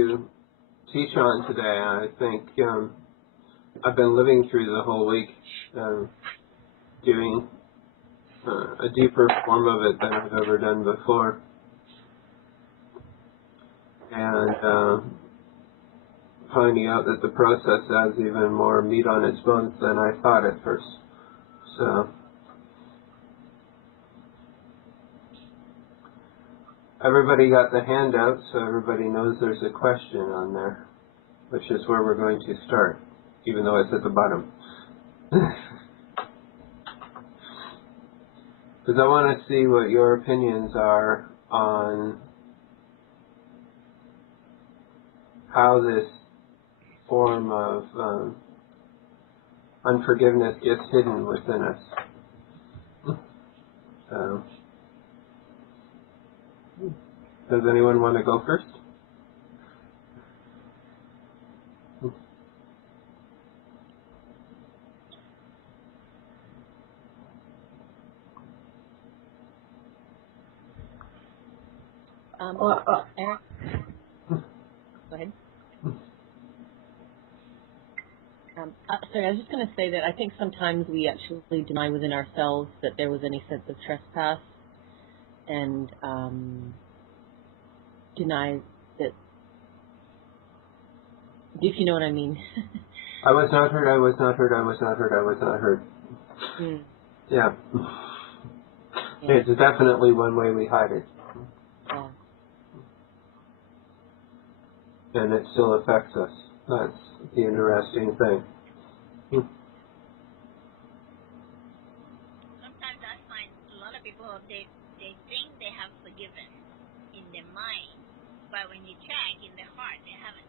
to teach on today. I think I've been living through the whole week doing a deeper form of it than I've ever done before. And finding out that the process has even more meat on its bones than I thought at first. So everybody got the handout, so everybody knows there's a question on there, which is where we're going to start, even though it's at the bottom. Because I want to see what your opinions are on how this form of unforgiveness gets hidden within us. Does anyone want to go first? Eric? Go ahead. Sorry, I was just going to say that I think sometimes we actually deny within ourselves that there was any sense of trespass, and deny that, if you know what I mean. I was not heard, I was not heard, I was not heard, I was not heard. Yeah. It's definitely one way we hide it. Yeah. And it still affects us. That's the interesting thing. Sometimes I find a lot of people, they think they have forgiven in their mind, but when you check in their heart, they haven't.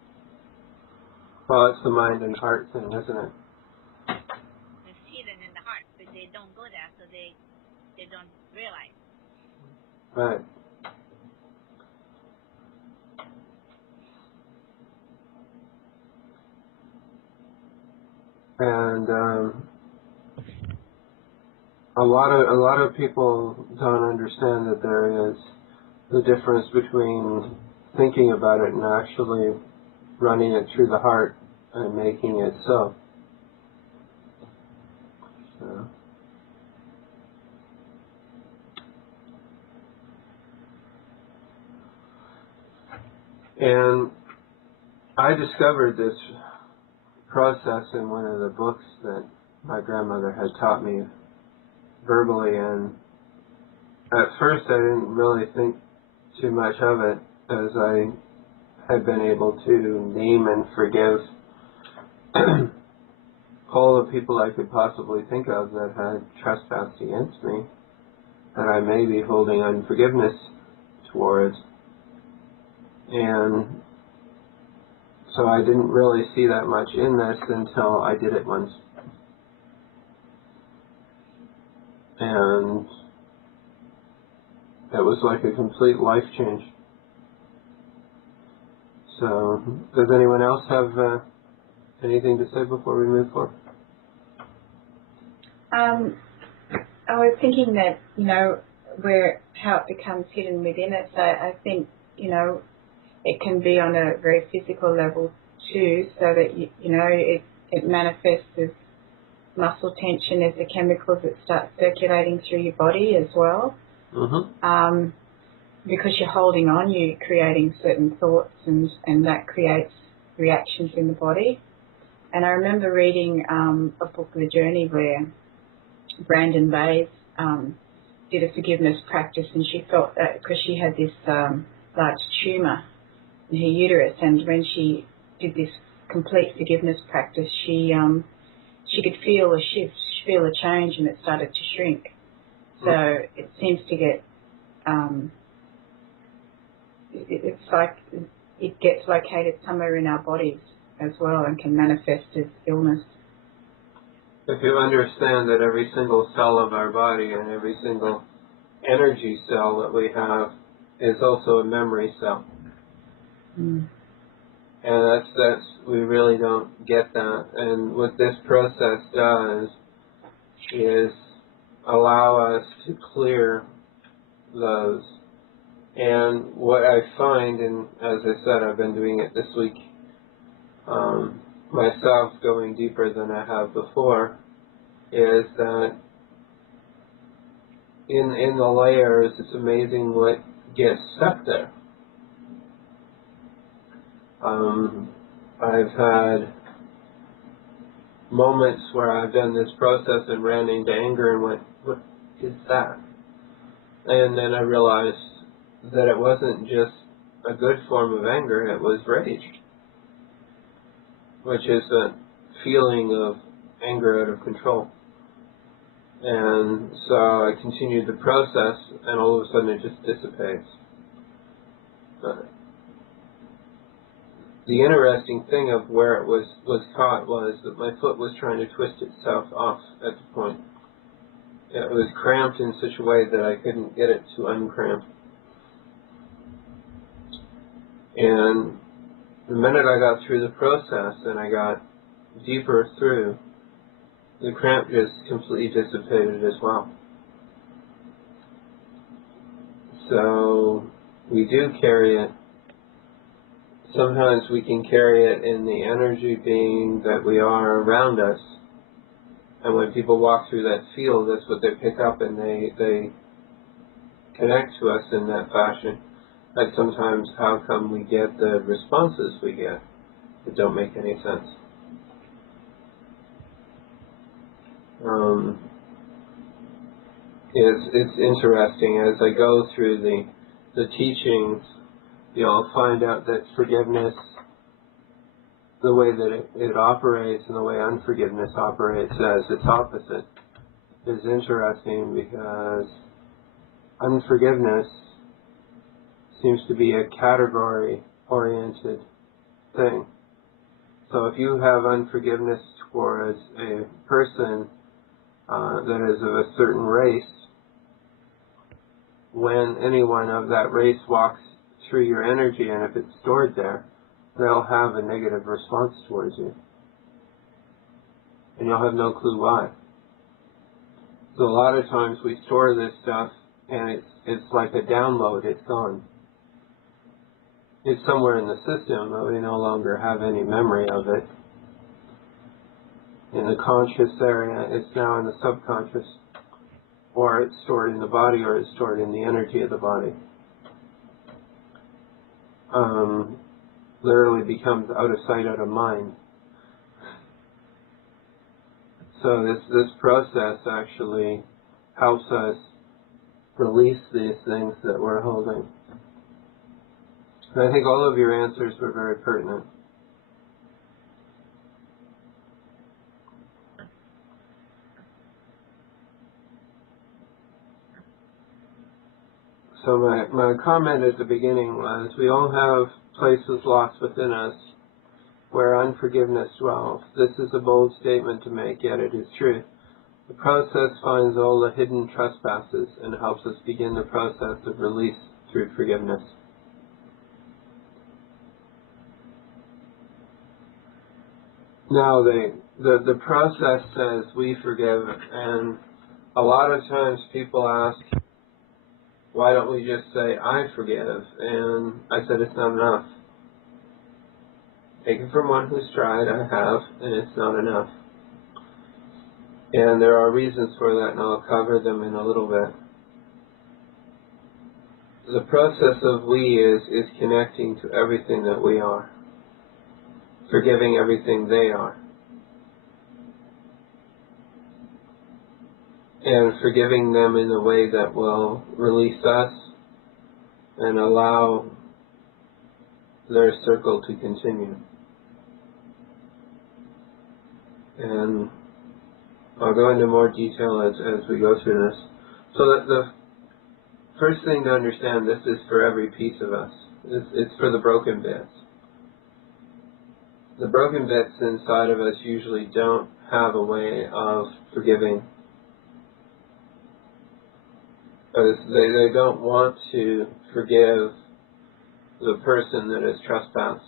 Well, it's the mind and heart thing, isn't it? It's hidden in the heart, but they don't go there, so they don't realize. Right. And a lot of people don't understand that there is the difference between thinking about it and actually running it through the heart and making it so. And I discovered this process in one of the books that my grandmother had taught me verbally, and at first I didn't really think too much of it, as I had been able to name and forgive all the people I could possibly think of that had trespassed against me, that I may be holding unforgiveness towards. And so I didn't really see that much in this until I did it once. And it was like a complete life change. So, does anyone else have anything to say before we move forward? I was thinking that, how it becomes hidden within us. I think, it can be on a very physical level too, so that, it manifests as muscle tension, as the chemicals that start circulating through your body as well. Mm-hmm. Because you're holding on, you're creating certain thoughts, and that creates reactions in the body. And I remember reading a book, The Journey, where Brandon Bays did a forgiveness practice, and she felt that because she had this large tumour in her uterus, and when she did this complete forgiveness practice, she could feel a shift, feel a change, and it started to shrink. So it seems to get, it's like it gets located somewhere in our bodies as well, and can manifest as illness. If you understand that every single cell of our body and every single energy cell that we have is also a memory cell. And that's we really don't get that. And what this process does is allow us to clear those And what I find, and as I said, I've been doing it this week myself, going deeper than I have before, is that in the layers, it's amazing what gets stuck there. I've had moments where I've done this process and ran into anger and went, what is that? And then I realized that it wasn't just a good form of anger, it was rage, which is a feeling of anger out of control. And so I continued the process, and all of a sudden it just dissipates. The interesting thing of where it was caught was that my foot was trying to twist itself off at the point. It was cramped in such a way that I couldn't get it to uncramp. And the minute I got through the process and I got deeper through, the cramp just completely dissipated as well. So we do carry it. Sometimes we can carry it in the energy being that we are around us. And when people walk through that field, that's what they pick up, and they connect to us in that fashion. Like sometimes how come we get the responses we get that don't make any sense. It's interesting. As I go through the teachings, you'll find out that forgiveness, the way that it operates and the way unforgiveness operates as its opposite, is interesting, because unforgiveness seems to be a category-oriented thing. So if you have unforgiveness towards a person that is of a certain race, when anyone of that race walks through your energy, and if it's stored there, they'll have a negative response towards you. And you'll have no clue why. So a lot of times we store this stuff, and it's like a download, it's gone. It's somewhere in the system, but we no longer have any memory of it. In the conscious area, it's now in the subconscious, or it's stored in the body, or it's stored in the energy of the body. Literally becomes out of sight, out of mind. So this process actually helps us release these things that we're holding. And I think all of your answers were very pertinent. So my comment at the beginning was, we all have places lost within us where unforgiveness dwells. This is a bold statement to make, yet it is true. The process finds all the hidden trespasses and helps us begin the process of release through forgiveness. Now, the process says we forgive, and a lot of times people ask, why don't we just say, I forgive? And I said, it's not enough. Take it from one who's tried, I have, and it's not enough. And there are reasons for that, and I'll cover them in a little bit. The process of we is connecting to everything that we are, forgiving everything they are, and forgiving them in a way that will release us and allow their circle to continue. And I'll go into more detail as we go through this. So that the first thing to understand, this is for every piece of us. It's for the broken bits. The broken bits inside of us usually don't have a way of forgiving. They don't want to forgive the person that has trespassed,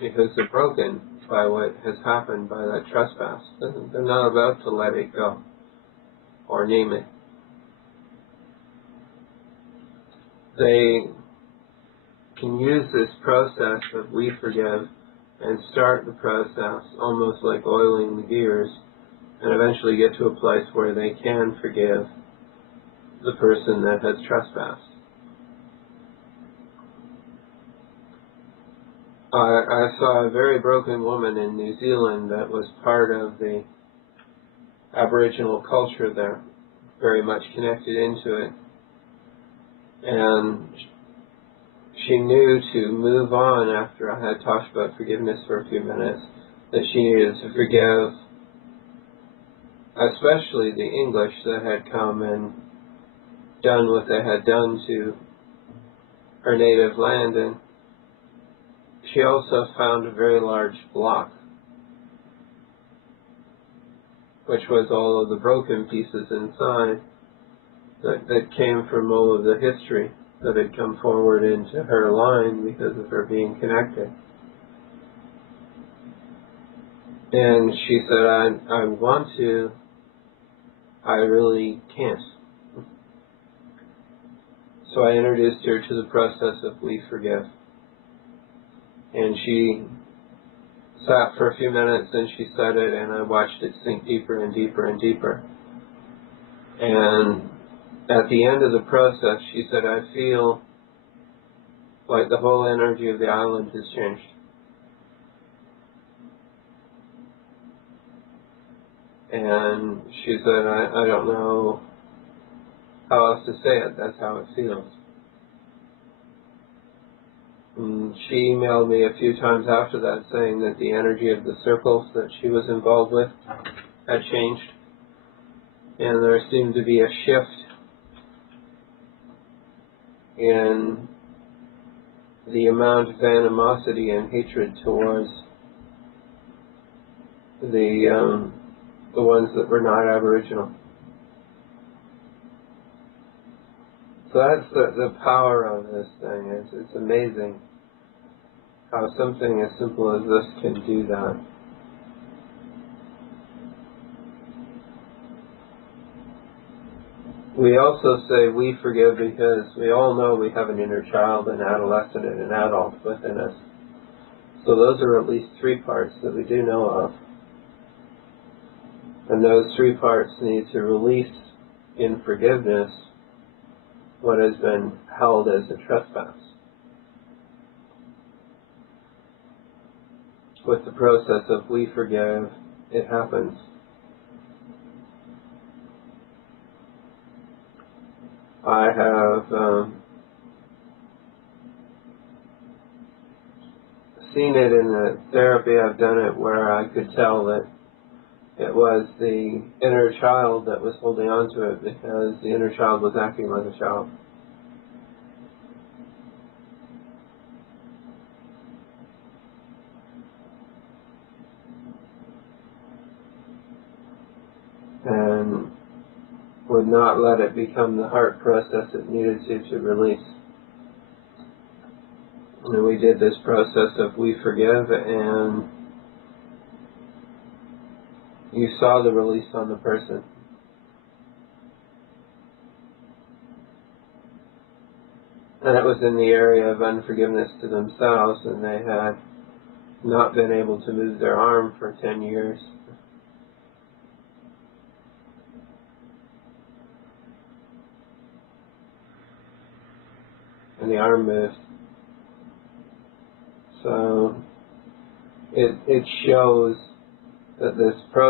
because they're broken by what has happened by that trespass. They're not about to let it go or name it. they can use this process of we forgive and start the process almost like oiling the gears, and eventually get to a place where they can forgive the person that has trespassed. I saw a very broken woman in New Zealand that was part of the Aboriginal culture there, very much connected into it. And she knew to move on after I had talked about forgiveness for a few minutes, that she needed to forgive especially the English that had come and done what they had done to her native land. And she also found a very large block, which was all of the broken pieces inside that came from all of the history that had come forward into her line because of her being connected. And she said, I want to, I really can't. So I introduced her to the process of we forgive. And she sat for a few minutes and she said it, and I watched it sink deeper and deeper and deeper. And at the end of the process, she said, I feel like the whole energy of the island has changed. And she said, I don't know how else to say it. That's how it feels. And she emailed me a few times after that saying that the energy of the circles that she was involved with had changed. And there seemed to be a shift in the amount of animosity and hatred towards the ones that were not Aboriginal. So that's the power of this thing. It's amazing how something as simple as this can do that. We also say we forgive because we all know we have an inner child, an adolescent, and an adult within us. So those are at least three parts that we do know of. And those three parts need to release in forgiveness what has been held as a trespass. With the process of we forgive, it happens. I have seen it in the therapy I've done it where I could tell that it was the inner child that was holding on to it because the inner child was acting like a child. And would not let it become the heart process it needed to release. And we did this process of we forgive, and you saw the release on the person. And it was in the area of unforgiveness to themselves, and they had not been able to move their arm for 10 years. And the arm moved. So it shows that this process